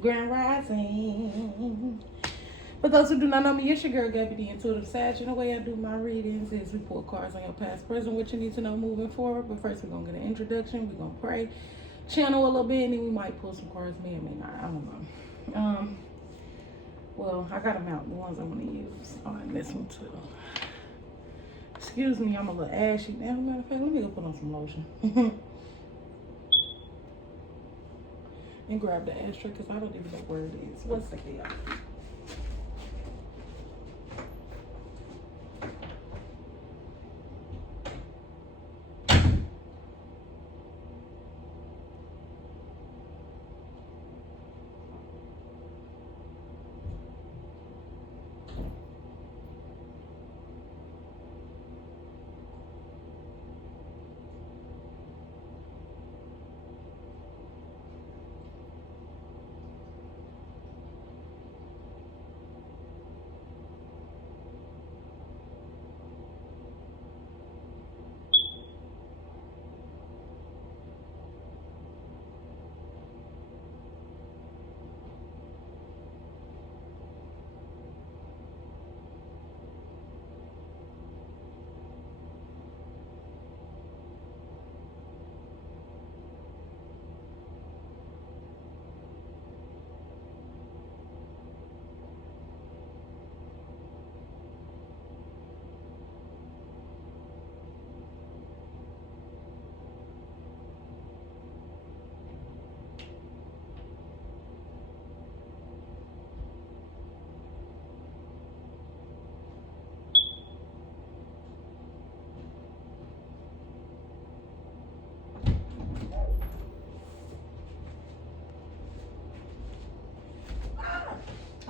Grand Rising. For those who do not know me, it's your girl Gabby, the Intuitive Sage. And the way I do my readings is we pull cards on your past, present, what you need to know moving forward. But first, we're going to get an introduction. We're going to pray, channel a little bit, and then we might pull some cards. May or may not. I don't know. Well, I got them out, the ones I want to use on this one too. Excuse me, I'm a little ashy. Now, matter of fact, let me go put on some lotion. And grab the ashtray because I don't even know where it is. One second, y'all.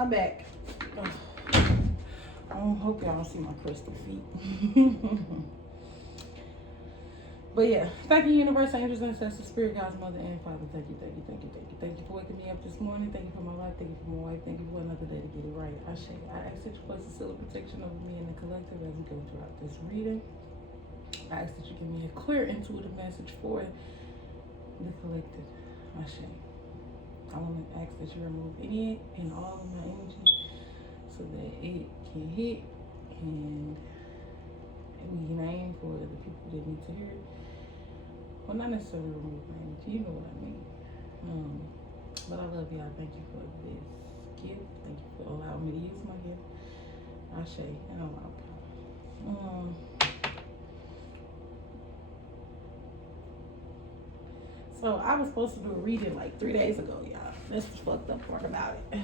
I'm back. Ugh. I hope y'all don't see my crystal feet. But yeah, thank you, universe, angels, ancestors, spirit guides, mother, and father. Thank you, thank you, thank you, thank you. Thank you for waking me up this morning. Thank you for my life. Thank you for my wife. Thank you for another day to get it right. I ask that you place a seal of protection over me and the collective as we go throughout this reading. I ask that you give me a clear, intuitive message for the collective. I want to ask that you remove any and all of my energy so that it can hit and we can aim for the people that need to hear it. Well, not necessarily remove my energy, you know what I mean. But I love y'all. Thank you for this gift. Thank you for allowing me to use my gift. And I'm out. So I was supposed to do a reading like 3 days ago, y'all. That's the fucked up part about it.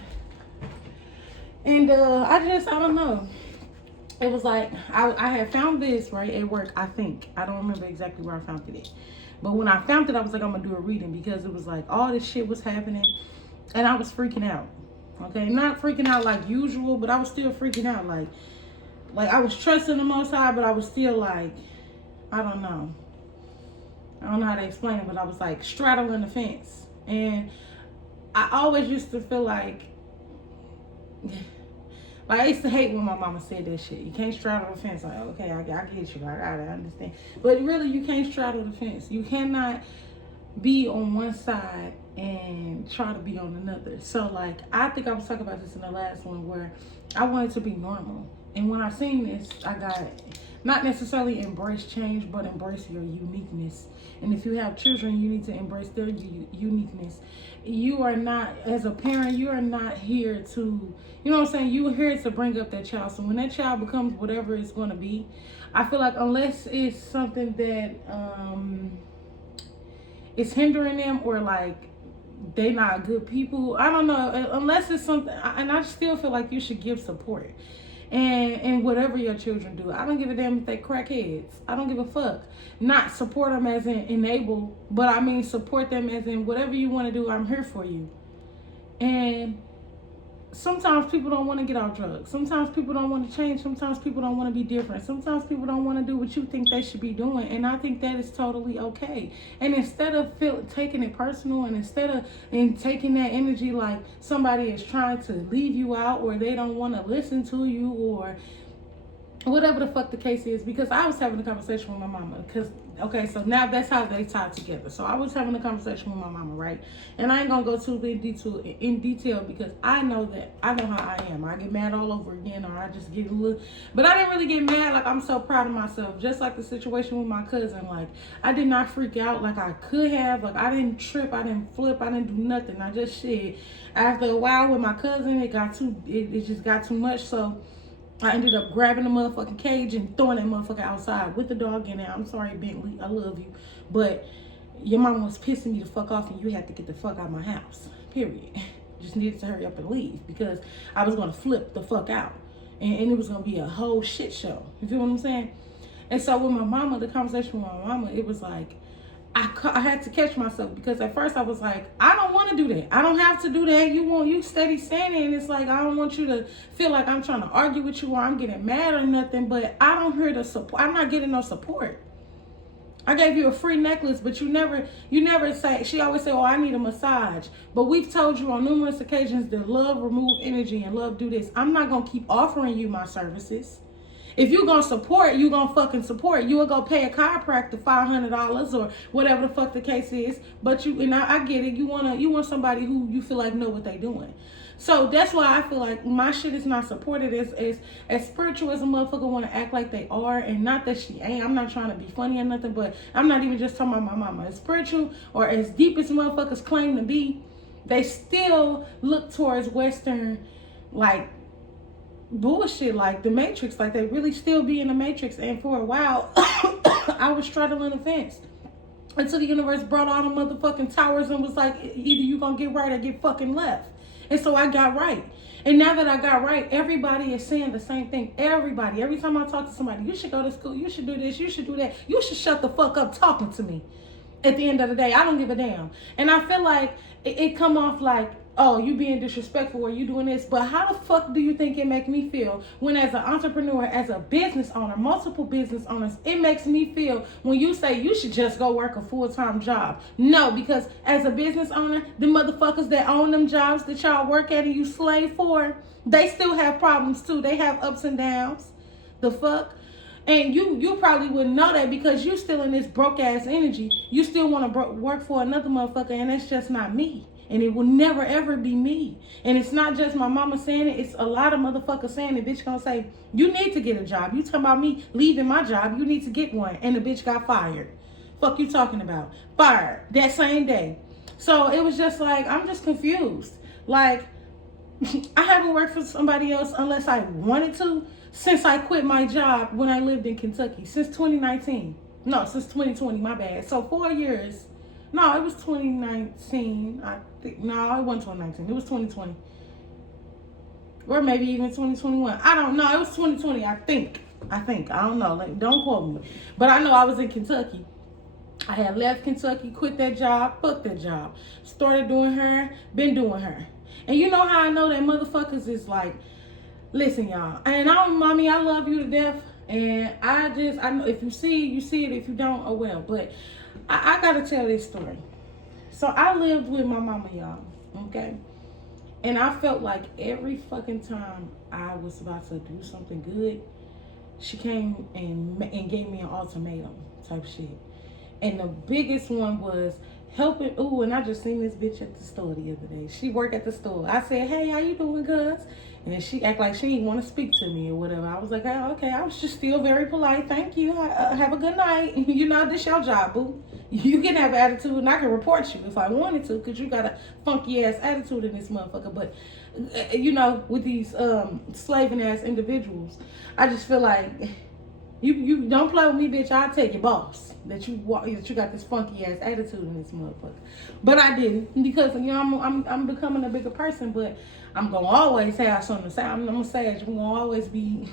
And I don't know. It was like, I had found this, right, at work, I think. I don't remember exactly where I found it at. But when I found it, I was like, I'm going to do a reading because it was like all this shit was happening. And I was freaking out. Okay? Not freaking out like usual, but I was still freaking out. Like I was trusting the Most High, but I was still like, I don't know how to explain it, but I was like straddling the fence. And I always used to feel like I used to hate when my mama said that shit. You can't straddle the fence. Like, okay, I get you. I understand. But really, you can't straddle the fence. You cannot be on one side and try to be on another. So, like, I think I was talking about this in the last one where I wanted to be normal. And when I seen this, I got not necessarily embrace change, but embrace your uniqueness. And if you have children, you need to embrace their uniqueness. You are not, as a parent, you are not here to, you know what I'm saying? You are here to bring up that child. So when that child becomes whatever it's going to be, I feel like unless it's something that is hindering them or like they not good people, I don't know, unless it's something, and I still feel like you should give support. And whatever your children do, I don't give a damn if they crackheads. I don't give a fuck. Not support them as in enable, but I mean support them as in whatever you want to do, I'm here for you. And sometimes people don't want to get off drugs. Sometimes people don't want to change. Sometimes people don't want to be different. Sometimes people don't want to do what you think they should be doing. And I think that is totally okay. And instead of taking it personal and instead of taking that energy like somebody is trying to leave you out or they don't want to listen to you or whatever the fuck the case is, because I was having a conversation with my mama because Okay, so now that's how they tied together. So I was having a conversation with my mama, right? And I ain't gonna go too in detail because I know how I am. I get mad all over again, or I just get a little. But I didn't really get mad. Like, I'm so proud of myself. Just like the situation with my cousin, like, I did not freak out like I could have. Like, I didn't trip, I didn't flip, I didn't do nothing. I just shit. After a while with my cousin, it just got too much. So I ended up grabbing the motherfucking cage and throwing that motherfucker outside with the dog in it. I'm sorry, Bentley. I love you. But your mom was pissing me the fuck off and you had to get the fuck out of my house. Period. Just needed to hurry up and leave because I was going to flip the fuck out. And it was going to be a whole shit show. You feel what I'm saying? And so with my mama, the conversation with my mama, it was like, I had to catch myself because at first I was like, I don't want to do that. I don't have to do that. You steady saying it, and it's like I don't want you to feel like I'm trying to argue with you or I'm getting mad or nothing. But I don't hear the support. I'm not getting no support. I gave you a free necklace, but you never say. She always say, "Oh, I need a massage." But we've told you on numerous occasions that love remove energy and love do this. I'm not gonna keep offering you my services. If you gonna support, you gonna fucking support. You will go pay a chiropractor $500 or whatever the fuck the case is. But I get it. You want somebody who you feel like know what they doing. So that's why I feel like my shit is not supported as spiritual as a motherfucker want to act like they are, and not that she ain't. I'm not trying to be funny or nothing, but I'm not even just talking about my mama. As spiritual or as deep as motherfuckers claim to be, they still look towards Western, like, bullshit, like the Matrix. Like, they really still be in the Matrix. And for a while I was straddling the fence until the universe brought all the motherfucking towers and was like, either you gonna get right or get fucking left. And so I got right. And now that I got right, everybody is saying the same thing. Everybody. Every time I talk to somebody, you should go to school, you should do this, you should do that, you should shut the fuck up talking to me. At the end of the day, I don't give a damn. And I feel like it come off like, oh, you being disrespectful or you doing this. But how the fuck do you think it make me feel when, as an entrepreneur, as a business owner, multiple business owners, it makes me feel when you say you should just go work a full-time job? No, because as a business owner, the motherfuckers that own them jobs that y'all work at and you slave for, they still have problems too. They have ups and downs. The fuck? And you probably wouldn't know that because you still in this broke ass energy. You still want to work for another motherfucker, and that's just not me. And it will never ever be me. And it's not just my mama saying it, it's a lot of motherfuckers saying it. Bitch gonna say, you need to get a job. You talking about me leaving my job, you need to get one. And the bitch got fired. Fuck you talking about? Fired that same day. So it was just like, I'm just confused. Like, I haven't worked for somebody else unless I wanted to since I quit my job when I lived in Kentucky. Since 2019. No, since 2020, my bad. So 4 years. No, it was 2019. I think. No, it wasn't 2019. It was 2020. Or maybe even 2021. I don't know. It was 2020, I think. I don't know. Like, don't quote me. But I know I was in Kentucky. I had left Kentucky, quit that job, fuck that job. Started doing her, been doing her. And you know how I know that motherfuckers is like, listen, y'all. And mommy, I love you to death. And I know if you see it, you see it. If you don't, oh well. But I gotta tell this story. So I lived with my mama, y'all. Okay? And I felt like every fucking time I was about to do something good, she came and gave me an ultimatum type shit. And the biggest one was helping. Ooh, and I just seen this bitch at the store the other day. She worked at the store. I said, hey, how you doing, cuz? And she act like she didn't want to speak to me or whatever. I was like, oh, okay. I was just still very polite. Thank you. Have a good night. You know, this your job, boo. You can have an attitude and I can report you if I wanted to because you got a funky ass attitude in this motherfucker. But, you know, with these slaving ass individuals, I just feel like you don't play with me, bitch. I'll take your boss that you got this funky ass attitude in this motherfucker. But I didn't because, you know, I'm becoming a bigger person, but I'm gonna always have something to say. I'm gonna say it. I'm gonna always be,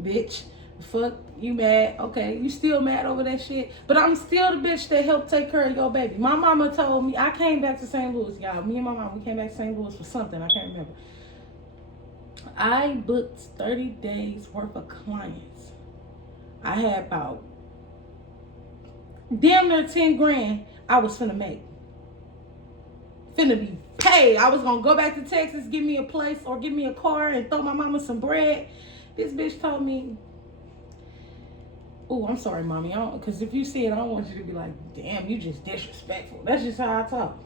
bitch. Fuck, you mad? Okay, you still mad over that shit? But I'm still the bitch that helped take care of your baby. My mama told me, I came back to St. Louis, y'all. Me and my mom, we came back to St. Louis for something. I can't remember. I booked 30 days worth of clients. I had about damn near 10 grand I was finna make. Finna be paid. I was gonna go back to Texas, give me a place or give me a car and throw my mama some bread. This bitch told me, Oh, I'm sorry, mommy. Because if you see it, I don't want you to be like, damn, you just disrespectful. That's just how I talk.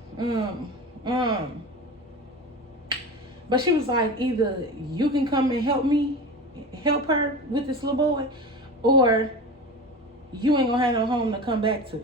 But she was like, either you can come and help her with this little boy, or you ain't gonna have no home to come back to.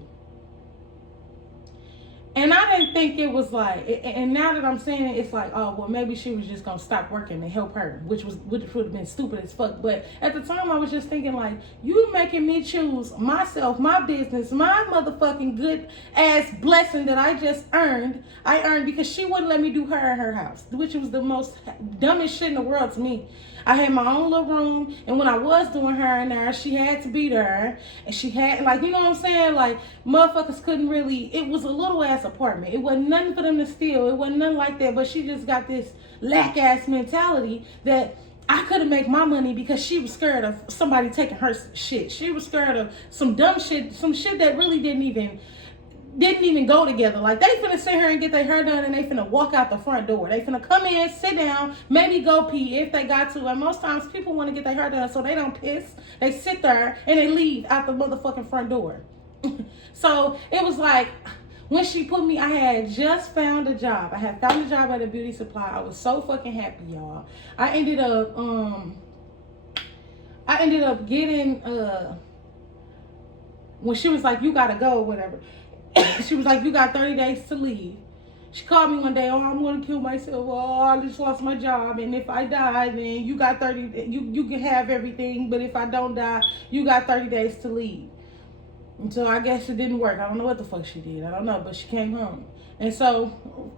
And I didn't think it was like, and now that I'm saying it, it's like, oh, well, maybe she was just gonna stop working and help her, which would have been stupid as fuck. But at the time, I was just thinking like, you making me choose myself, my business, my motherfucking good ass blessing that I just earned. I earned because she wouldn't let me do her in her house, which was the most dumbest shit in the world to me. I had my own little room, and when I was doing her in there, she had to be there, and she had, like, you know what I'm saying? Like, motherfuckers couldn't really, it was a little ass apartment. It wasn't nothing for them to steal. It wasn't nothing like that, but she just got this lack ass mentality that I couldn't make my money because she was scared of somebody taking her shit. She was scared of some dumb shit, some shit that really didn't even go together. Like, they finna sit here and get their hair done, and they finna walk out the front door. They finna come in, sit down, maybe go pee if they got to. And most times people want to get their hair done so they don't piss. They sit there and they leave out the motherfucking front door. So it was like, when she put me, I had just found a job. I had found a job at a beauty supply. I was so fucking happy, y'all. I ended up getting when she was like, you gotta go or whatever. She was like, you got 30 days to leave. She called me one day, oh, I'm gonna kill myself. Oh, I just lost my job, and if I die, then you got 30, you can have everything, but if I don't die, you got 30 days to leave. And so I guess it didn't work. I don't know what the fuck she did. I don't know, but she came home. And so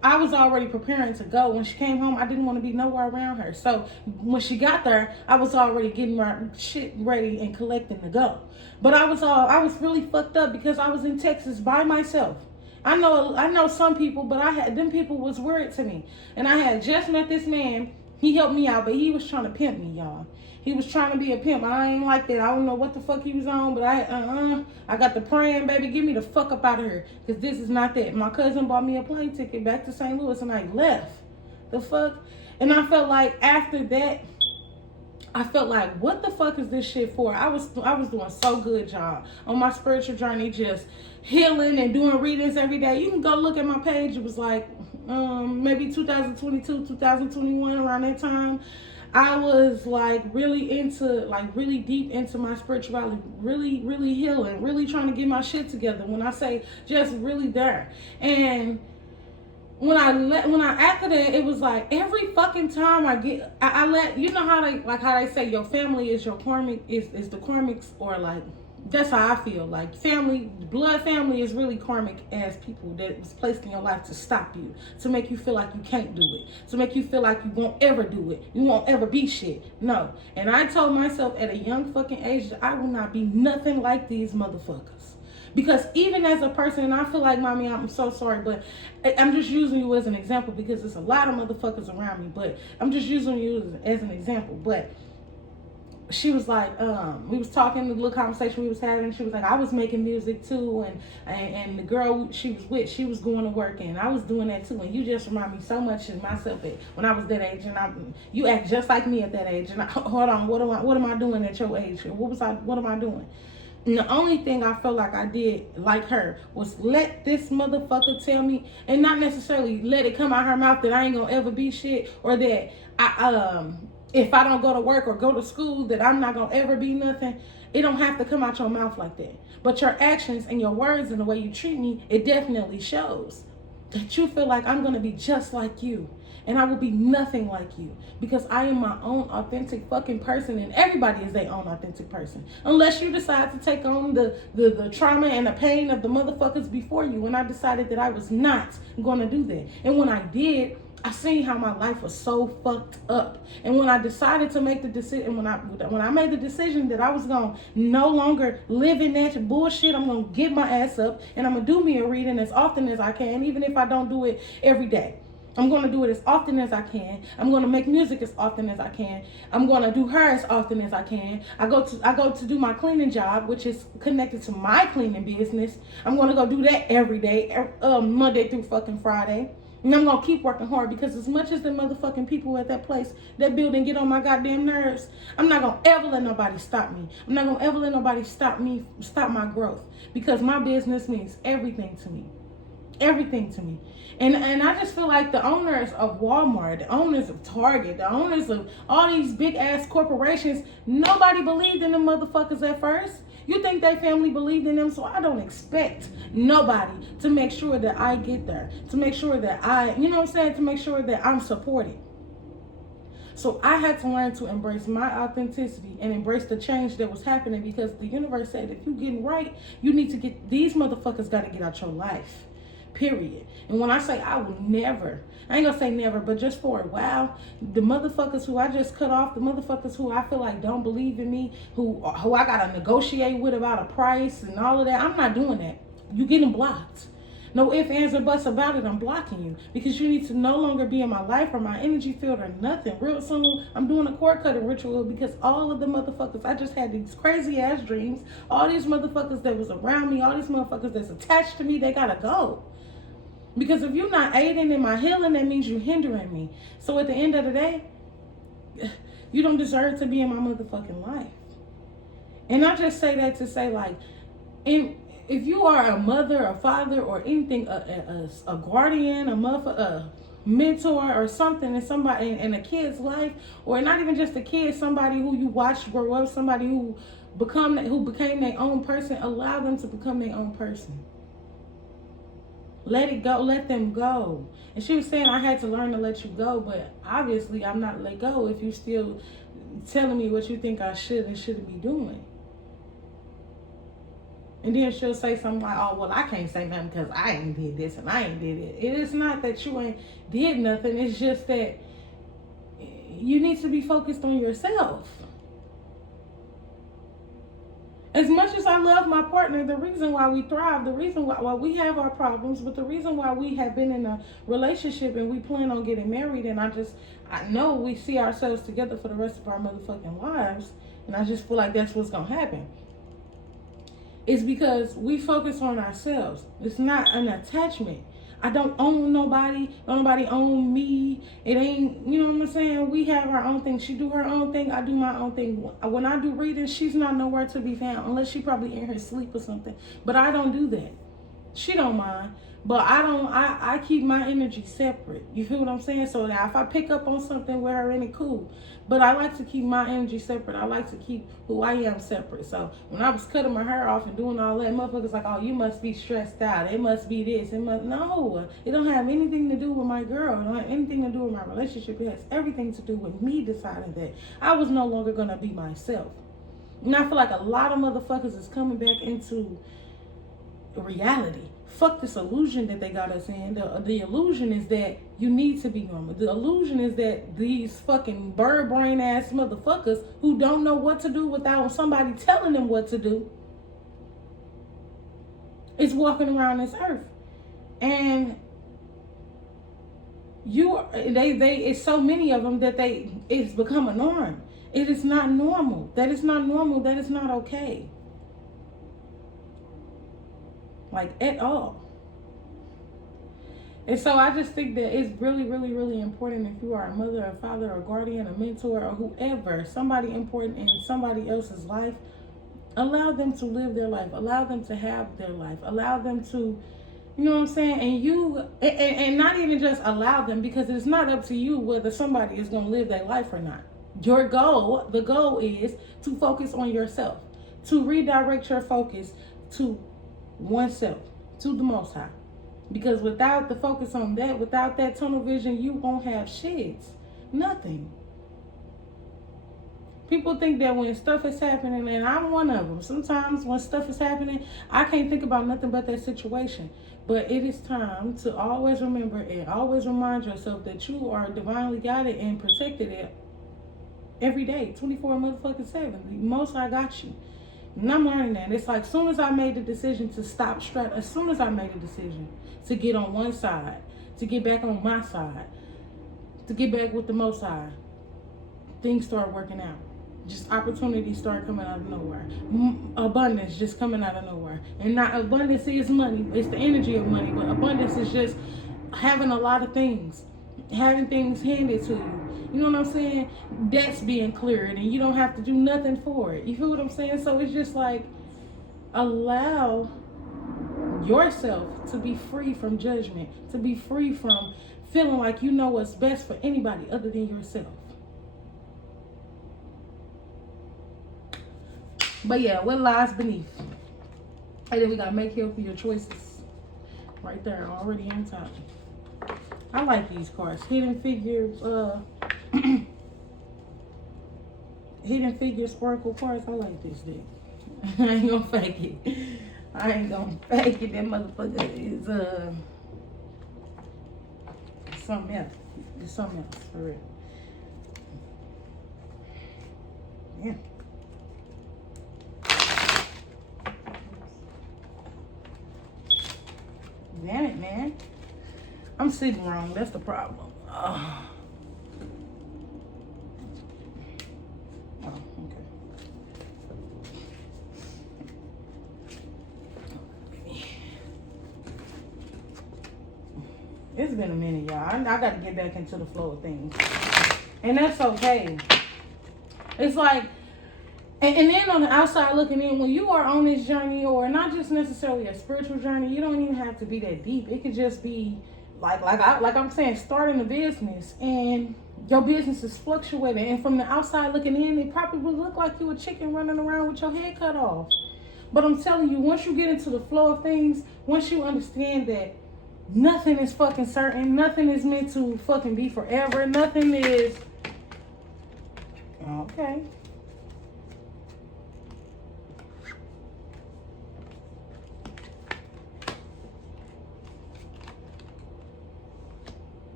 I was already preparing to go. When she came home, I didn't want to be nowhere around her. So when she got there, I was already getting my shit ready and collecting to go. But I was really fucked up because I was in Texas by myself. I know some people, but them people was weird to me. And I had just met this man. He helped me out, but he was trying to pimp me, y'all. He was trying to be a pimp. I ain't like that. I don't know what the fuck he was on, but I got the praying, baby, get me the fuck up out of here. Because this is not that. My cousin bought me a plane ticket back to St. Louis, and I left. The fuck? And I felt like after that, what the fuck is this shit for? I was doing so good, y'all, on my spiritual journey, just healing and doing readings every day. You can go look at my page. It was like maybe 2022, 2021, around that time. I was like really deep into my spirituality, really, really healing, really trying to get my shit together. When I say just really there. And when I after that, it was like every fucking time I let, you know how they say your family is your karmic, is the karmics, or like, that's how I feel. Like, family, blood family is really karmic as people that was placed in your life to stop you, to make you feel like you can't do it, to make you feel like you won't ever do it, you won't ever be shit. No. And I told myself at a young fucking age that I will not be nothing like these motherfuckers. Because even as a person, and I feel like, mommy, I'm so sorry, but I'm just using you as an example because there's a lot of motherfuckers around me, but I'm just using you as an example. But she was like, we was talking, the little conversation we was having. She was like, I was making music too, and the girl she was with, she was going to work, and I was doing that too. And you just remind me so much of myself when I was that age, and you act just like me at that age. And hold on, what am I doing at your age? What am I doing? And the only thing I felt like I did like her was let this motherfucker tell me, and not necessarily let it come out her mouth that I ain't gonna ever be shit, or that if I don't go to work or go to school, that I'm not gonna ever be nothing. It don't have to come out your mouth like that. But your actions and your words and the way you treat me, it definitely shows that you feel like I'm gonna be just like you. And I will be nothing like you, because I am my own authentic fucking person, and everybody is their own authentic person. Unless you decide to take on the trauma and the pain of the motherfuckers before you. And I decided that I was not gonna do that. And when I did, I seen how my life was so fucked up. And when I decided to make the decision, when I made the decision that I was gonna no longer live in that bullshit, I'm gonna get my ass up and I'm gonna do me a reading as often as I can, even if I don't do it every day. I'm going to do it as often as I can. I'm going to make music as often as I can. I'm going to do her as often as I can. I go to do my cleaning job, which is connected to my cleaning business. I'm going to go do that every day, Monday through fucking Friday. And I'm going to keep working hard, because as much as the motherfucking people at that place, that building, get on my goddamn nerves, I'm not going to ever let nobody stop me. I'm not going to ever let nobody stop my growth, because my business means everything to me. Everything to me. And I just feel like the owners of Walmart, the owners of Target, the owners of all these big ass corporations, nobody believed in them motherfuckers at first. You think they family believed in them, so I don't expect nobody to make sure that I get there, to make sure that to make sure that I'm supported. So I had to learn to embrace my authenticity and embrace the change that was happening, because the universe said, if you getting right, you need to get, these motherfuckers got to get out your life. Period. And when I say I will never, I ain't gonna say never, but just for a while, the motherfuckers who I just cut off, the motherfuckers who I feel like don't believe in me, who I gotta negotiate with about a price and all of that, I'm not doing that. You getting blocked. No ifs, ands, or buts about it. I'm blocking you, because you need to no longer be in my life or my energy field or nothing. Real soon, I'm doing a cord cutting ritual, because all of the motherfuckers, I just had these crazy ass dreams. All these motherfuckers that was around me, all these motherfuckers that's attached to me, they gotta go. Because if you're not aiding in my healing, that means you're hindering me. So at the end of the day, you don't deserve to be in my motherfucking life. And I just say that to say, like, if you are a mother, a father, or anything, a guardian, a mentor, or something in somebody in a kid's life, or not even just a kid, somebody who you watched grow up, somebody who became their own person, allow them to become their own person. Let it go. Let them go. And she was saying I had to learn to let you go, but obviously I'm not let go if you still telling me what you think I should and shouldn't be doing. And then she'll say something like, oh, well, I can't say nothing because I ain't did this and I ain't did it. It is not that you ain't did nothing. It's just that you need to be focused on yourself. As much as I love my partner, the reason why we thrive, the reason why we have our problems, but the reason why we have been in a relationship and we plan on getting married, and I know we see ourselves together for the rest of our motherfucking lives, and I just feel like that's what's gonna happen. It's because we focus on ourselves. It's not an attachment. I don't own nobody. Nobody own me. It ain't, you know what I'm saying? We have our own thing. She do her own thing. I do my own thing. When I do readings, she's not nowhere to be found unless she probably in her sleep or something. But I don't do that. She don't mind. But I keep my energy separate. You feel what I'm saying? So now if I pick up on something with her, ain't it cool? But I like to keep my energy separate. I like to keep who I am separate. So when I was cutting my hair off and doing all that, motherfuckers like, oh, you must be stressed out. It must be this. No, it don't have anything to do with my girl. It don't have anything to do with my relationship. It has everything to do with me deciding that I was no longer going to be myself. And I feel like a lot of motherfuckers is coming back into reality. Fuck this illusion that they got us in. The illusion is that you need to be normal. The illusion is that these fucking bird brain ass motherfuckers who don't know what to do without somebody telling them what to do is walking around this earth. And it's so many of them that it's become a norm. It is not normal. That is not normal. That is not okay. Like, at all. And so I just think that it's really, really, really important, if you are a mother, a father, a guardian, a mentor, or whoever, somebody important in somebody else's life, allow them to live their life. Allow them to have their life. Allow them to, you know what I'm saying? And not even just allow them, because it's not up to you whether somebody is going to live their life or not. The goal is to focus on yourself, to redirect your focus to oneself, to the Most High. Because without the focus on that, without that tunnel vision, you won't have shit. Nothing. People think that when stuff is happening, and I'm one of them, sometimes when stuff is happening, I can't think about nothing but that situation. But it is time to always remember and always remind yourself that you are divinely guided and protected every day, 24 motherfucking 7. The Most High got you. And I'm learning that. It's like, as soon as I made the decision to stop as soon as I made the decision to get on one side, to get back on my side, to get back with the Most High, things start working out. Just opportunities start coming out of nowhere. Abundance just coming out of nowhere. And not abundance is money. It's the energy of money. But abundance is just having a lot of things, having things handed to you. You know what I'm saying? That's being cleared, and you don't have to do nothing for it. You feel what I'm saying? So it's just like, allow yourself to be free from judgment, to be free from feeling like you know what's best for anybody other than yourself. But yeah, what lies beneath? And then we gotta make healthier choices. Right there, already on top. I like these cards. Hidden figures, hidden figure sparkle cards. I like this deck. I ain't gonna fake it. I ain't gonna fake it. That motherfucker is something else. It's something else for real. Yeah. Damn it, man. I'm sitting wrong. That's the problem. Oh, okay. It's been a minute, y'all. I got to get back into the flow of things. And that's okay. It's like, and then on the outside looking in, when you are on this journey, or not just necessarily a spiritual journey, you don't even have to be that deep. It could just be like I'm saying, starting a business, and your business is fluctuating. And from the outside looking in, it probably would look like you a chicken running around with your head cut off. But I'm telling you, once you get into the flow of things, once you understand that nothing is fucking certain, nothing is meant to fucking be forever, nothing is okay.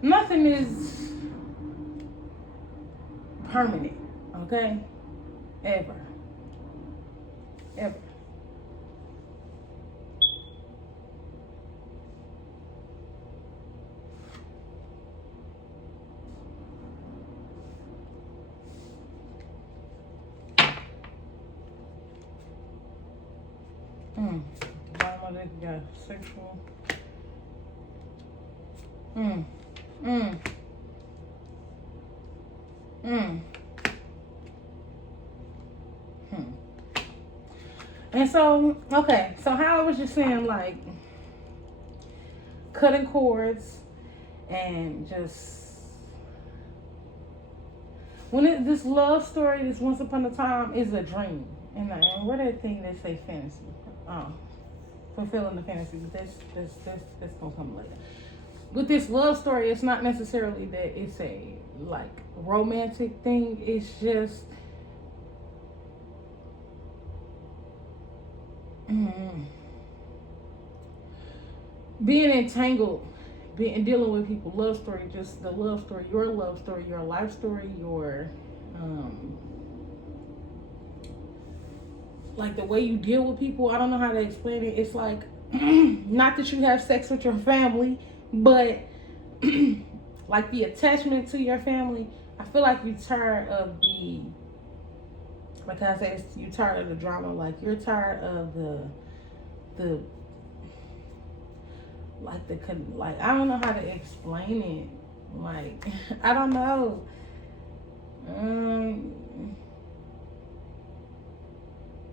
Nothing is permanent, okay? Ever. Ever. Bottom of it got sexual. And so, okay, so how I was just saying, like, cutting cords and just, when this love story, this once upon a time, is a dream. And what that thing they say, fantasy. Fulfilling the fantasy, but that's gonna come later. With this love story, it's not necessarily that it's a like romantic thing. It's just being entangled, dealing with people. Love story, just the love story, your life story, your like the way you deal with people. I don't know how to explain it. It's like not that you have sex with your family, but like the attachment to your family. I feel like you're tired of the, like I said, you're tired of the drama. Like you're tired of the like I don't know how to explain it. Like I don't know.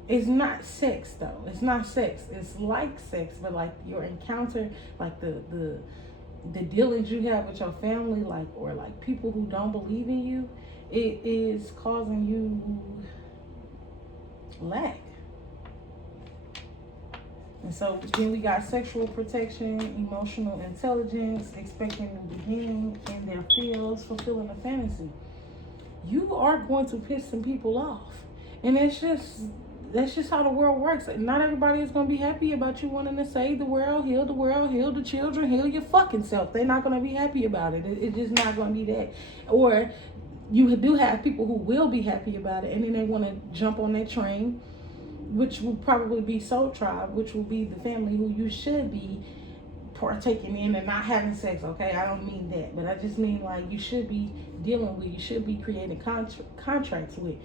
It's not sex though. It's not sex. It's like sex, but like your encounter, like the dealings you have with your family, like, or like people who don't believe in you, it is causing you lack. And so then we got sexual protection, emotional intelligence, expecting new beginning in their fields, fulfilling a fantasy. You are going to piss some people off, and that's just how the world works. Not everybody is going to be happy about you wanting to save the world, heal the children, heal your fucking self. They're not going to be happy about it. It's just not going to be that. Or you do have people who will be happy about it, and then they want to jump on that train, which will probably be Soul Tribe, which will be the family who you should be partaking in and not having sex, okay? I don't mean that, but I just mean like you should be dealing with, you should be creating contracts with.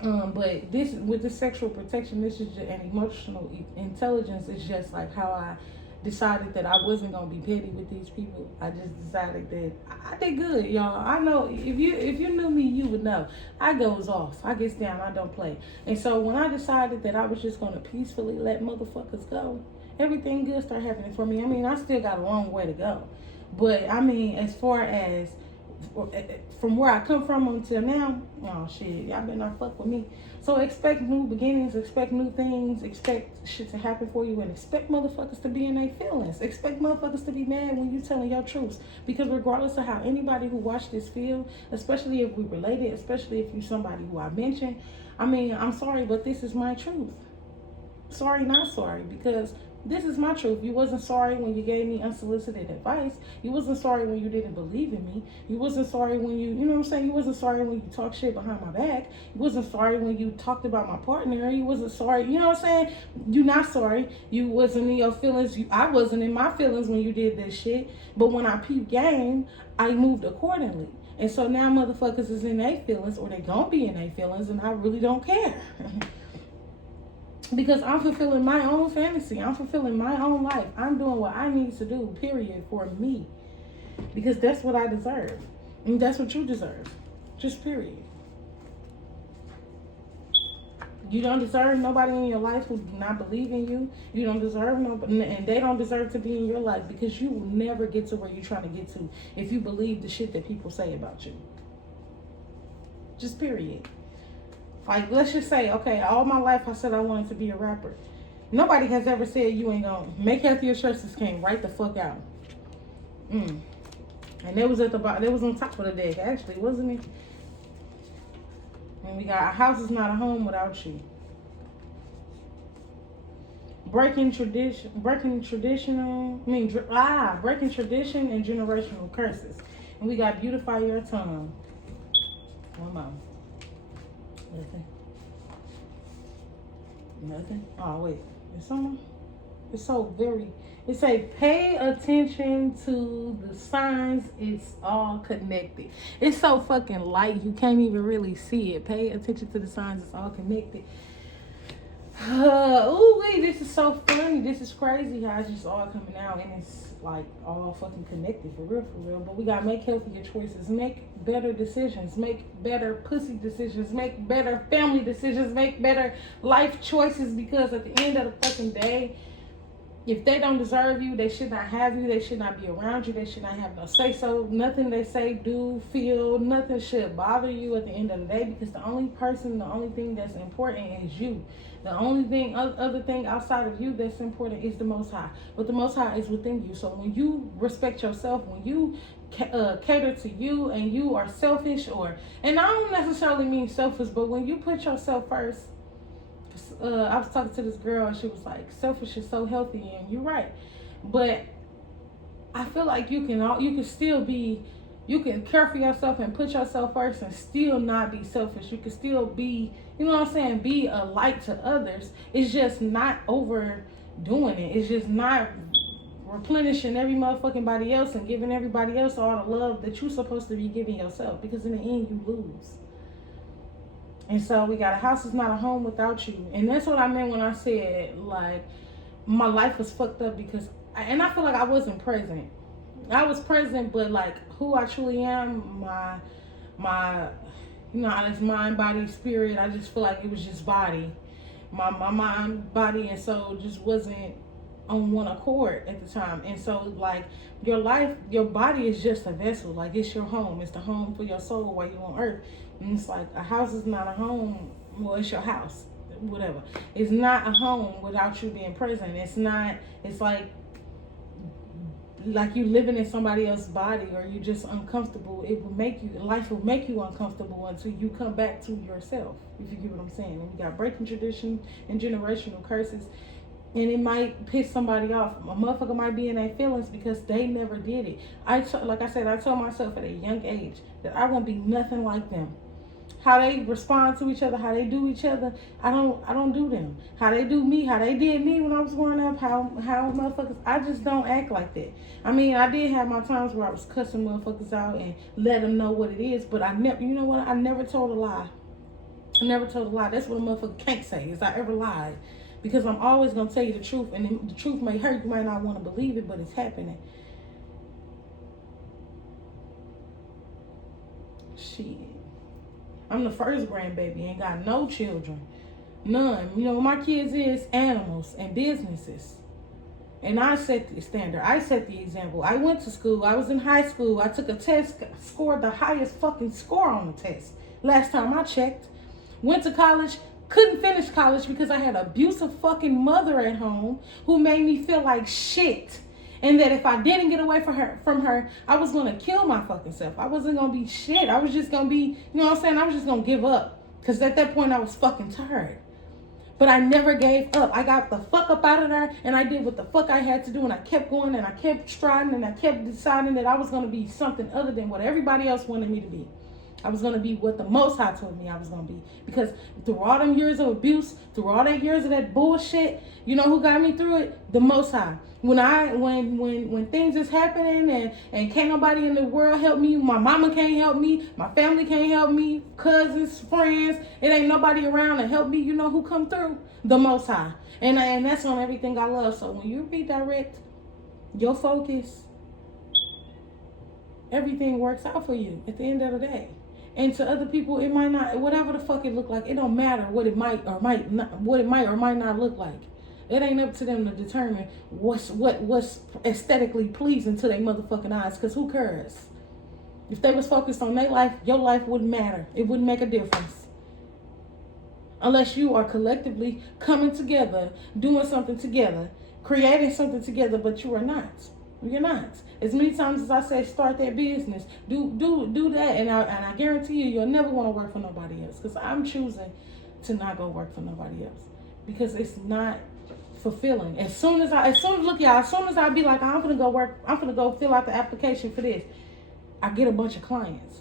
But this, with the sexual protection, this is just an emotional intelligence. Is just like how I decided that I wasn't gonna be petty with these people. I just decided that I did good, y'all. I know if you knew me, you would know. I goes off, I gets down, I don't play. And so when I decided that I was just gonna peacefully let motherfuckers go, everything good started happening for me. I mean, I still got a long way to go, but I mean, as far as from where I come from until now, oh shit, y'all better not fuck with me. So expect new beginnings, expect new things, expect shit to happen for you, and expect motherfuckers to be in their feelings. Expect motherfuckers to be mad when you telling your truths. Because regardless of how anybody who watched this feel, especially if we related, especially if you somebody who I mentioned, I mean, I'm sorry, but this is my truth. Sorry, not sorry, because this is my truth. You wasn't sorry when you gave me unsolicited advice. You wasn't sorry when you didn't believe in me. You wasn't sorry when you know what I'm saying? You wasn't sorry when you talked shit behind my back. You wasn't sorry when you talked about my partner. You wasn't sorry, you know what I'm saying? You not sorry. You wasn't in your feelings. I wasn't in my feelings when you did this shit. But when I peeped game, I moved accordingly. And so now motherfuckers is in their feelings, or they gonna be in their feelings, and I really don't care. Because I'm fulfilling my own fantasy. I'm fulfilling my own life. I'm doing what I need to do, period, for me. Because that's what I deserve. And that's what you deserve. Just period. You don't deserve nobody in your life who do not believe in you. You don't deserve nobody, and they don't deserve to be in your life, because you will never get to where you're trying to get to if you believe the shit that people say about you. Just period. Like, let's just say, okay, all my life I said I wanted to be a rapper. Nobody has ever said you ain't gonna make healthier choices, came right the fuck out. And it was at the bottom, it was on top of the deck, actually, wasn't it? And we got, a house is not a home without you. Breaking tradition and generational curses. And we got beautify your tongue. One more. Nothing. Oh wait, there's someone. It's so very. It say pay attention to the signs. It's all connected. It's so fucking light you can't even really see it. Pay attention to the signs. It's all connected. Ooh wait, this is so funny. This is crazy how it's just all coming out, and it's like all fucking connected for real. But we gotta make healthier choices, make better decisions, make better pussy decisions, make better family decisions, make better life choices. Because at the end of the fucking day, if they don't deserve you, they should not have you. They should not be around you. They should not have no say so. Nothing they say, do, feel, nothing should bother you at the end of the day. Because the only thing that's important is you. The only thing, other thing outside of you that's important is the Most High. But the Most High is within you. So when you respect yourself, when you cater to you, and you are selfish, and I don't necessarily mean selfish, but when you put yourself first. I was talking to this girl, and she was like, selfish is so healthy, and you're right. But I feel like you can still be, you can care for yourself and put yourself first and still not be selfish. You can still be, you know what I'm saying, be a light to others. It's just not overdoing it. It's just not replenishing every motherfucking body else and giving everybody else all the love that you're supposed to be giving yourself. Because in the end, you lose. And so we got, a house is not a home without you. And that's what I meant when I said, like, my life was fucked up because, and I feel like I wasn't present. I was present, but like who I truly am, my you know, it's mind, body, spirit. I just feel like it was just body, my mind, body, and soul just wasn't on one accord at the time. And so like your life, your body is just a vessel. Like, it's your home. It's the home for your soul while you're on earth. And it's like, a house is not a home. Well, it's your house, whatever. It's not a home without you being present. It's not, it's like you living in somebody else's body, or you just uncomfortable. It will make you, life will make you uncomfortable until you come back to yourself, if you get what I'm saying. And we got breaking tradition and generational curses. And it might piss somebody off. A motherfucker might be in their feelings because they never did it. Like I said, I told myself at a young age that I won't be nothing like them. how they respond to each other, how they do each other. I don't do them. How they do me, how they did me when I was growing up, how motherfuckers, I just don't act like that. I mean, I did have my times where I was cussing motherfuckers out and let them know what it is, but I never, you know what, I never told a lie. I never told a lie. That's what a motherfucker can't say, is I ever lied. Because I'm always going to tell you the truth, and the truth may hurt. You might not want to believe it, but it's happening. Shit. I'm the first grandbaby. Ain't got no children. None. You know, what my kids is animals and businesses. And I set the standard. I set the example. I went to school. I was in high school. I took a test, scored the highest fucking score on the test. Last time I checked. Went to college. Couldn't finish college because I had an abusive fucking mother at home who made me feel like shit. And that if I didn't get away from her, I was going to kill my fucking self. I wasn't going to be shit. I was just going to be, you know what I'm saying? I was just going to give up. Because at that point, I was fucking tired. But I never gave up. I got the fuck up out of there, and I did what the fuck I had to do, and I kept going, and I kept striving, and I kept deciding that I was going to be something other than what everybody else wanted me to be. I was going to be what the Most High told me I was going to be. Because through all them years of abuse, through all that years of that bullshit, you know who got me through it? The Most High. When things is happening and can't nobody in the world help me, my mama can't help me, my family can't help me, cousins, friends, it ain't nobody around to help me, you know who come through? The Most High. And that's on everything I love. So when you redirect your focus, everything works out for you at the end of the day. And to other people, it might not, whatever the fuck it look like, it don't matter what it might or might not look like. It ain't up to them to determine what's aesthetically pleasing to their motherfucking eyes, because who cares? If they was focused on their life, your life wouldn't matter. It wouldn't make a difference. Unless you are collectively coming together, doing something together, creating something together, but you are not. You're not. As many times as I say, start that business, do that, and I guarantee you'll never want to work for nobody else. Because I'm choosing to not go work for nobody else, because it's not fulfilling. As soon as I be like, I'm gonna go work, I'm gonna go fill out the application for this, I get a bunch of clients.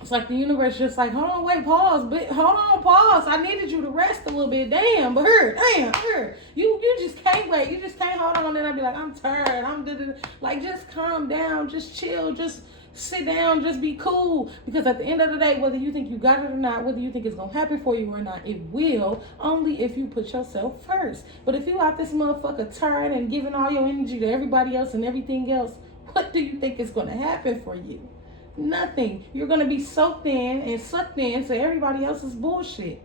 It's like the universe just like, hold on, wait, pause, pause. I needed you to rest a little bit. Damn, but her. You just can't wait. You just can't hold on. And I'd be like, I'm tired. Like, just calm down, just chill, just sit down, just be cool. Because at the end of the day, whether you think you got it or not, whether you think it's gonna happen for you or not, it will, only if you put yourself first. But if you out this motherfucker tired and giving all your energy to everybody else and everything else, what do you think is gonna happen for you? Nothing. You're going to be soaked in and sucked in to everybody else's bullshit.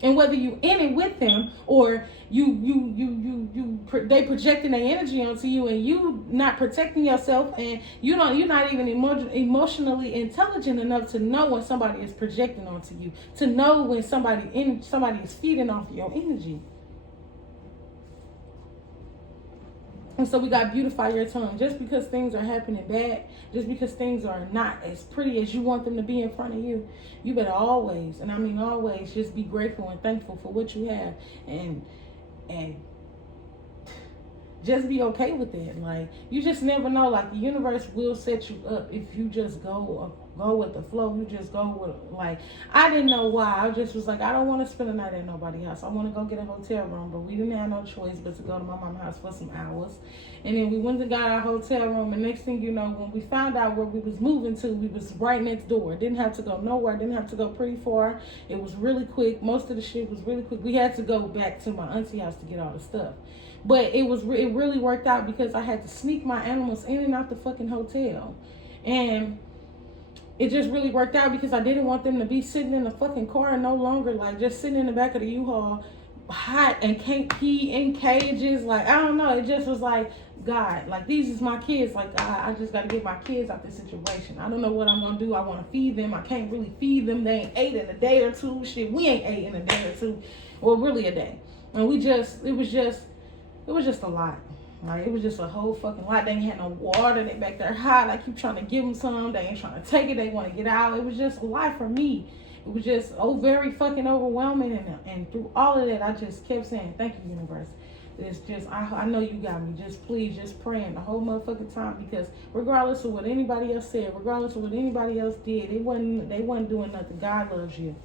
And whether you in it with them or they projecting their energy onto you and you not protecting yourself, and you're not even emotionally intelligent enough to know when somebody is projecting onto you, to know when somebody is feeding off your energy. And so we got beautify your tongue. Just because things are happening bad, just because things are not as pretty as you want them to be in front of you, you better always, and I mean always, just be grateful and thankful for what you have, and just be okay with it. Like, you just never know. Like, the universe will set you up if you just go with the flow. You just go with, like, I didn't know why. I just was like, I don't want to spend a night at nobody's house. I want to go get a hotel room, but we didn't have no choice but to go to my mama's house for some hours. And then we went and got our hotel room, and next thing you know, when we found out where we was moving to, we was right next door. Didn't have to go nowhere. Didn't have to go pretty far. It was really quick. Most of the shit was really quick. We had to go back to my auntie house to get all the stuff. But it really worked out because I had to sneak my animals in and out the fucking hotel. And it just really worked out because I didn't want them to be sitting in the fucking car no longer, like just sitting in the back of the U-Haul, hot and can't pee in cages. Like, I don't know. It just was like, God, like, these is my kids. Like, I just got to get my kids out this situation. I don't know what I'm going to do. I want to feed them. I can't really feed them. They ain't ate in a day or two. Shit, we ain't ate in a day or two. Well, really a day. And it was just a lot. Like, it was just a whole fucking lot. They ain't had no water. They back there hot. I keep trying to give them some. They ain't trying to take it. They want to get out. It was just a lot for me. It was just very fucking overwhelming. And through all of that, I just kept saying, thank you, universe. It's just, I know you got me. Just please, just praying the whole motherfucking time, because regardless of what anybody else said, regardless of what anybody else did, they wasn't doing nothing. God loves you.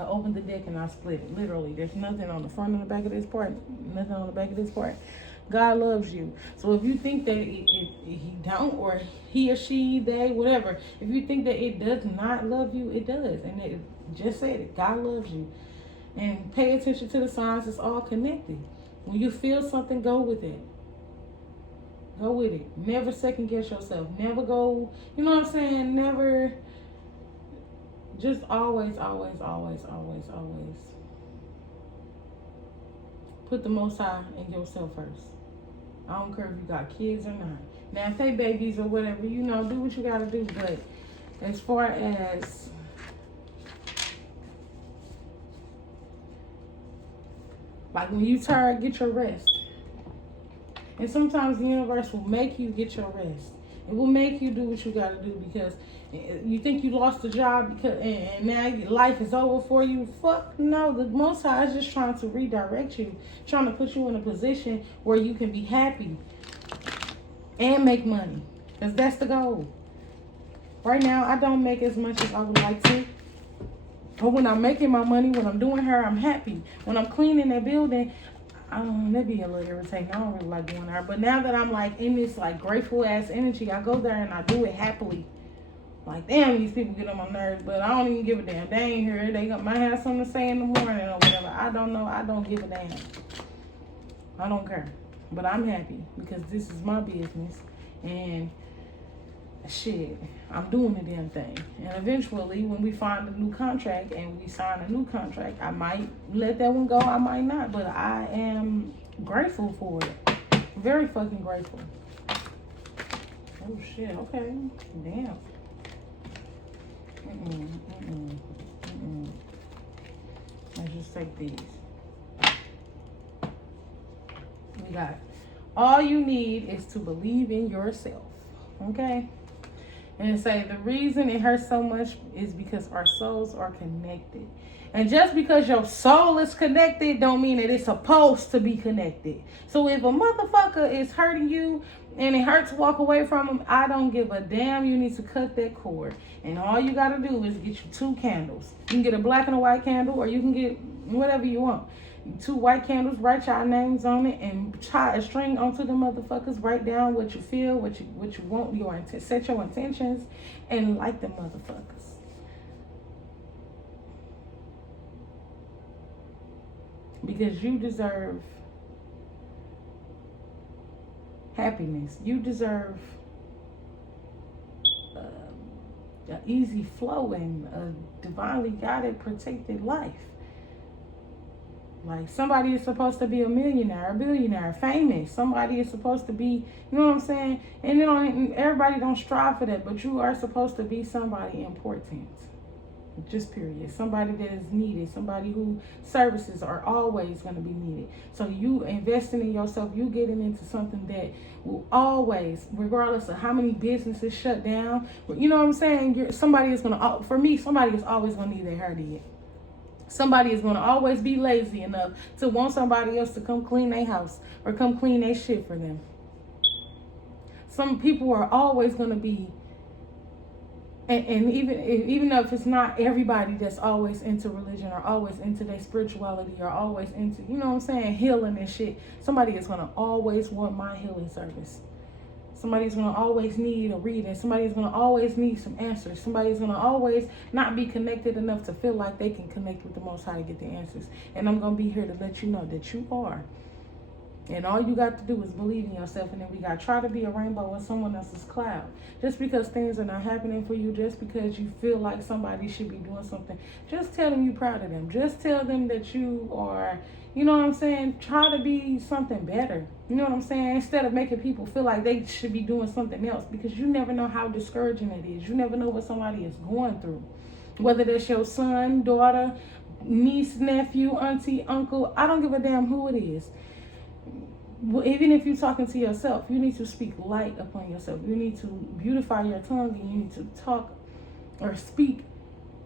I opened the deck and I split it. Literally, there's nothing on the front or the back of this part. Nothing on the back of this part. God loves you. So if you think that he don't, or he or she, they, whatever, if you think that it does not love you, it does. And it just said it. God loves you. And pay attention to the signs. It's all connected. When you feel something, go with it. Go with it. Never second guess yourself. Never go, you know what I'm saying? Never, just always, always, always, always, always put the Most High and yourself first. I don't care if you got kids or not. Now, if they babies or whatever, you know, do what you gotta do. But as far as like when you tired, get your rest. And sometimes the universe will make you get your rest. It will make you do what you gotta do, because you think you lost the job because and now life is over for you. Fuck no. The Most High is just trying to redirect you, trying to put you in a position where you can be happy and make money, because that's the goal. Right now, I don't make as much as I would like to. But when I'm making my money, when I'm doing her, I'm happy. When I'm cleaning that building, that'd be a little irritating. I don't really like doing her. But now that I'm like in this like grateful ass energy, I go there and I do it happily. Like, damn, these people get on my nerves, but I don't even give a damn. They ain't here. They might have something to say in the morning or whatever. I don't know. I don't give a damn. I don't care. But I'm happy because this is my business. And shit, I'm doing the damn thing. And eventually, when we find a new contract and we sign a new contract, I might let that one go. I might not. But I am grateful for it. Very fucking grateful. Oh, shit. Okay. Damn. Let's just take these. We got, all you need is to believe in yourself. Okay? And say the reason it hurts so much is because our souls are connected. And just because your soul is connected don't mean that it's supposed to be connected. So if a motherfucker is hurting you and it hurts to walk away from him, I don't give a damn. You need to cut that cord. And all you got to do is get you 2 candles. You can get a black and a white candle, or you can get whatever you want. 2 white candles, write your names on it, and tie a string onto the motherfuckers. Write down what you feel, what you want, set your intentions, and light the motherfuckers. Because you deserve happiness. You deserve an easy flow and a divinely guided, protected life. Like, somebody is supposed to be a millionaire, a billionaire, famous. Somebody is supposed to be, you know what I'm saying? And you know, everybody don't strive for that, but you are supposed to be somebody important. Just period. Somebody that is needed. Somebody whose services are always going to be needed. So you investing in yourself, you getting into something that will always, regardless of how many businesses shut down, you know what I'm saying? Somebody is going to, for me, somebody is always going to need their hair did. Somebody is going to always be lazy enough to want somebody else to come clean their house or come clean their shit for them. Some people are always going to be, and even though if it's not everybody that's always into religion or always into their spirituality or always into, you know what I'm saying, healing and shit, somebody is going to always want my healing service. Somebody's going to always need a reading. Somebody's going to always need some answers. Somebody's going to always not be connected enough to feel like they can connect with the Most High to get the answers. And I'm going to be here to let you know that you are. And all you got to do is believe in yourself. And then we got to try to be a rainbow in someone else's cloud. Just because things are not happening for you, just because you feel like somebody should be doing something, just tell them you're proud of them. Just tell them that you are, you know what I'm saying? Try to be something better. You know what I'm saying? Instead of making people feel like they should be doing something else, because you never know how discouraging it is. You never know what somebody is going through. Whether that's your son, daughter, niece, nephew, auntie, uncle, I don't give a damn who it is. Even if you're talking to yourself, you need to speak light upon yourself. You need to beautify your tongue, and you need to talk or speak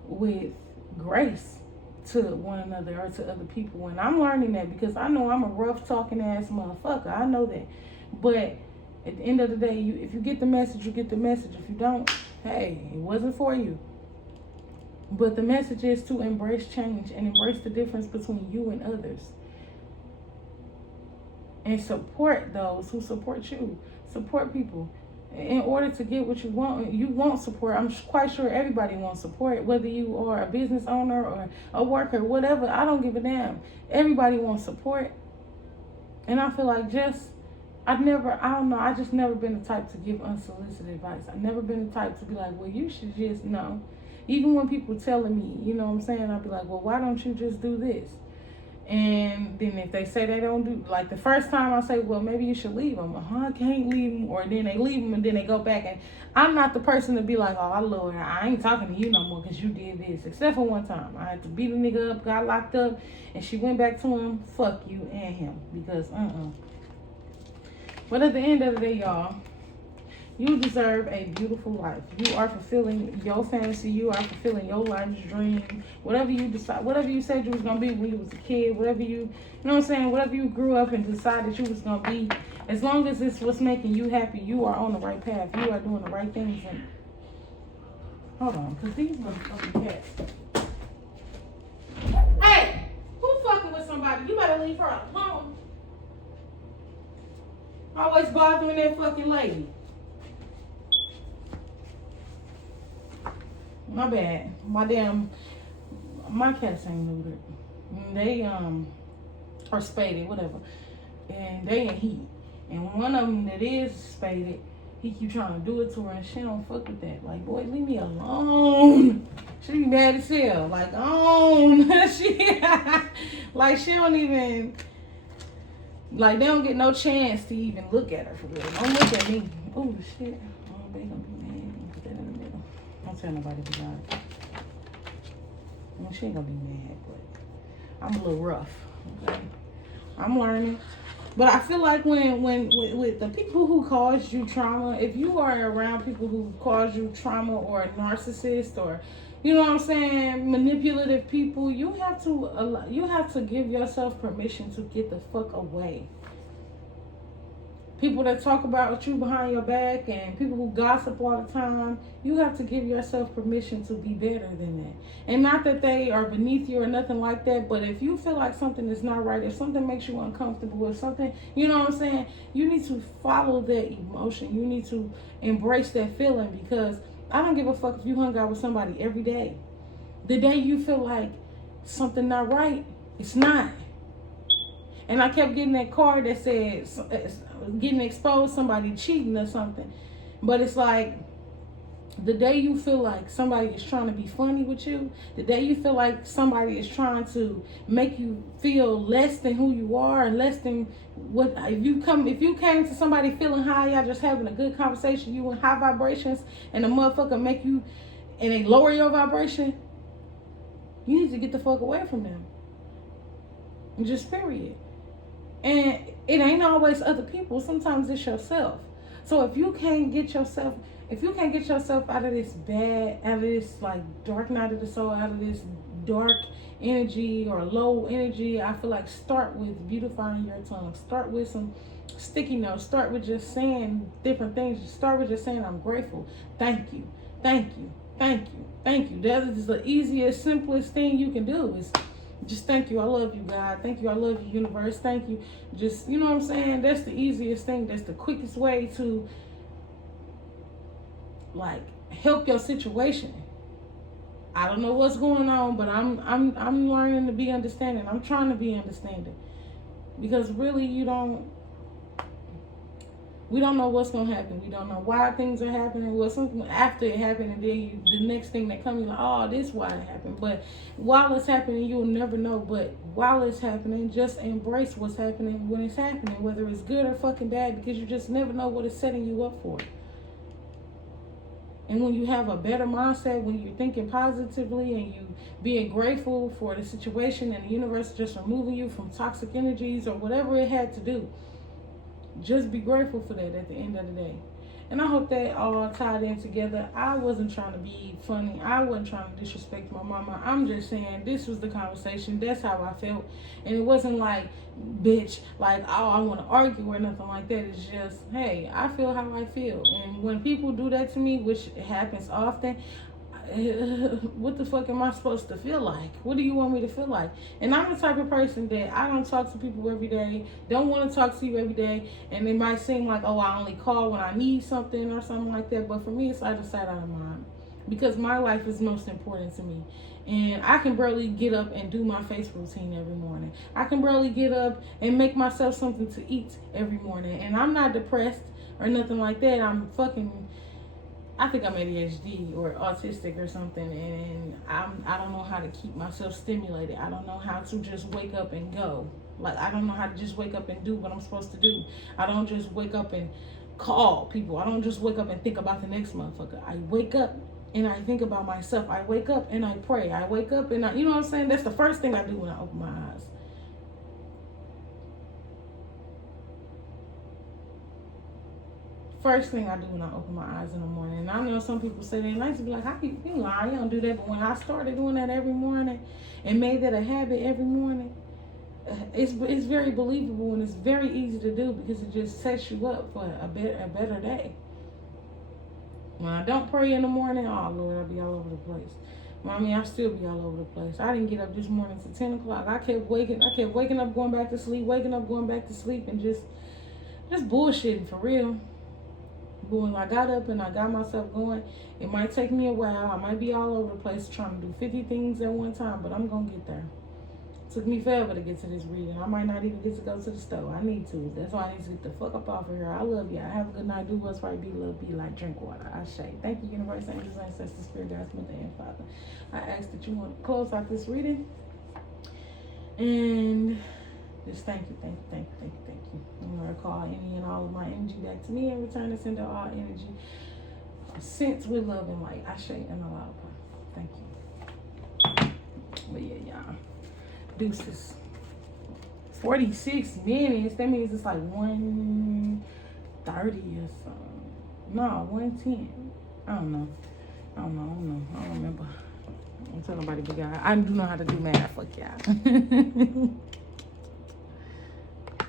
with grace to one another or to other people. And I'm learning that because I know I'm a rough talking ass motherfucker. I know that. But at the end of the day, if you get the message, you get the message. If you don't, hey, it wasn't for you. But the message is to embrace change and embrace the difference between you and others. And support those who support you. Support people. In order to get what you want support. I'm quite sure everybody wants support, whether you are a business owner or a worker, whatever. I don't give a damn. Everybody wants support. And I feel like I just never been the type to give unsolicited advice. I've never been the type to be like, well, you should just know. Even when people telling me, you know what I'm saying, I'll be like, well, why don't you just do this? And then if they say they don't do, like the first time I say, well, maybe you should leave them. I can't leave them. Or then they leave them and then they go back. And I'm not the person to be like, oh, Lord, I ain't talking to you no more because you did this. Except for one time. I had to beat a nigga up, got locked up, and she went back to him, fuck you and him. Because, But at the end of the day, y'all, you deserve a beautiful life. You are fulfilling your fantasy. You are fulfilling your life's dream. Whatever you decide, whatever you said you was going to be when you was a kid, whatever you know what I'm saying, whatever you grew up and decided you was going to be, as long as it's what's making you happy, you are on the right path. You are doing the right things. And hold on, because these motherfucking cats. Hey, who fucking with somebody? You better leave her alone. Always bothering that fucking lady. My bad. My cats ain't neutered. They are spaded, whatever. And they in heat. And one of them that is spaded, he keep trying to do it to her and she don't fuck with that. Like, boy, leave me alone. She be mad as hell. Like, she don't even, like, they don't get no chance to even look at her for real. Don't look at me. Oh, shit. Oh, they gonna be mad. Put that in the middle. Don't tell nobody about it. Well, she ain't gonna be mad, but I'm a little rough. Okay, I'm learning, but I feel like when with the people who cause you trauma, if you are around people who cause you trauma or a narcissist or, you know what I'm saying, manipulative people, you have to give yourself permission to get the fuck away. People that talk about you behind your back and people who gossip all the time, you have to give yourself permission to be better than that. And not that they are beneath you or nothing like that, but if you feel like something is not right, if something makes you uncomfortable, if something, you know what I'm saying, you need to follow that emotion. You need to embrace that feeling, because I don't give a fuck if you hung out with somebody every day. The day you feel like something not right, it's not. And I kept getting that card that said getting exposed, somebody cheating or something. But it's like the day you feel like somebody is trying to be funny with you, the day you feel like somebody is trying to make you feel less than who you are and less than what, if you came to somebody feeling high, y'all just having a good conversation, you in high vibrations, and the motherfucker make you, and they lower your vibration, you need to get the fuck away from them. Just period. And it ain't always other people. Sometimes it's yourself. So if you can't get yourself out of this out of this like dark night of the soul, out of this dark energy or low energy, I feel like start with beautifying your tongue. Start with some sticky notes. Start with just saying different things. Start with just saying, I'm grateful. Thank you. Thank you. Thank you. Thank you. That is the easiest, simplest thing you can do is just thank you. I love you, God. Thank you. I love you, universe. Thank you. Just, you know what I'm saying? That's the easiest thing. That's the quickest way to like help your situation. I don't know what's going on, but I'm learning to be understanding. I'm trying to be understanding, because really we don't know what's gonna happen. We don't know why things are happening. Well, something after it happened, and then the next thing that comes, you're like, oh, this is why it happened. But while it's happening, you'll never know. But while it's happening, just embrace what's happening when it's happening, whether it's good or fucking bad, because you just never know what it's setting you up for. And when you have a better mindset, when you're thinking positively and you being grateful for the situation and the universe just removing you from toxic energies or whatever it had to do, just be grateful for that at the end of the day. And I hope they all tied in together. I wasn't trying to be funny. I wasn't trying to disrespect my mama. I'm just saying this was the conversation. That's how I felt. And it wasn't like, bitch, like, oh, I want to argue or nothing like that. It's just, hey, I feel how I feel. And when people do that to me, which happens often, what the fuck am I supposed to feel like? What do you want me to feel like? And I'm the type of person that I don't talk to people every day, don't want to talk to you every day, and it might seem like, oh, I only call when I need something or something like that, but for me, it's out of sight, out of mind, because my life is most important to me. And I can barely get up and do my face routine every morning. I can barely get up and make myself something to eat every morning. And I'm not depressed or nothing like that. I think I'm ADHD or autistic or something, and I don't know how to keep myself stimulated. I don't know how to just wake up and go. Like, I don't know how to just wake up and do what I'm supposed to do. I don't just wake up and call people. I don't just wake up and think about the next motherfucker. I wake up and I think about myself. I wake up and I pray. I wake up and you know what I'm saying? That's the first thing I do when I open my eyes. First thing I do when I open my eyes in the morning. And I know some people say they like to be like, how you lie, you don't do that. But when I started doing that every morning and made that a habit every morning, it's very believable, and it's very easy to do because it just sets you up for a better day. When I don't pray in the morning, oh Lord, I'll be all over the place. Well, I mean, I'll still be all over the place. I didn't get up this morning till 10 o'clock. I kept waking up, going back to sleep, waking up, going back to sleep, and just bullshitting for real. But when I got up and I got myself going, it might take me a while. I might be all over the place trying to do 50 things at one time, but I'm going to get there. It took me forever to get to this reading. I might not even get to go to the store. I need to. That's why I need to get the fuck up off of here. I love y'all. Have a good night. Do what's right. Be love. Be like. Drink water. I say. Thank you, universe, angels, ancestors, spirit guides, mother, and father. I ask that you want to close out this reading. And just thank you. I'm going to call any and all of my energy back to me and return to send out all energy sent with love and light. I say and allow. Thank you. But yeah, y'all. Deuces. 46 minutes. That means it's like 1:30 or something. No, 1:10. I don't know. I don't remember. I don't tell nobody but God. I do know how to do math. Fuck y'all.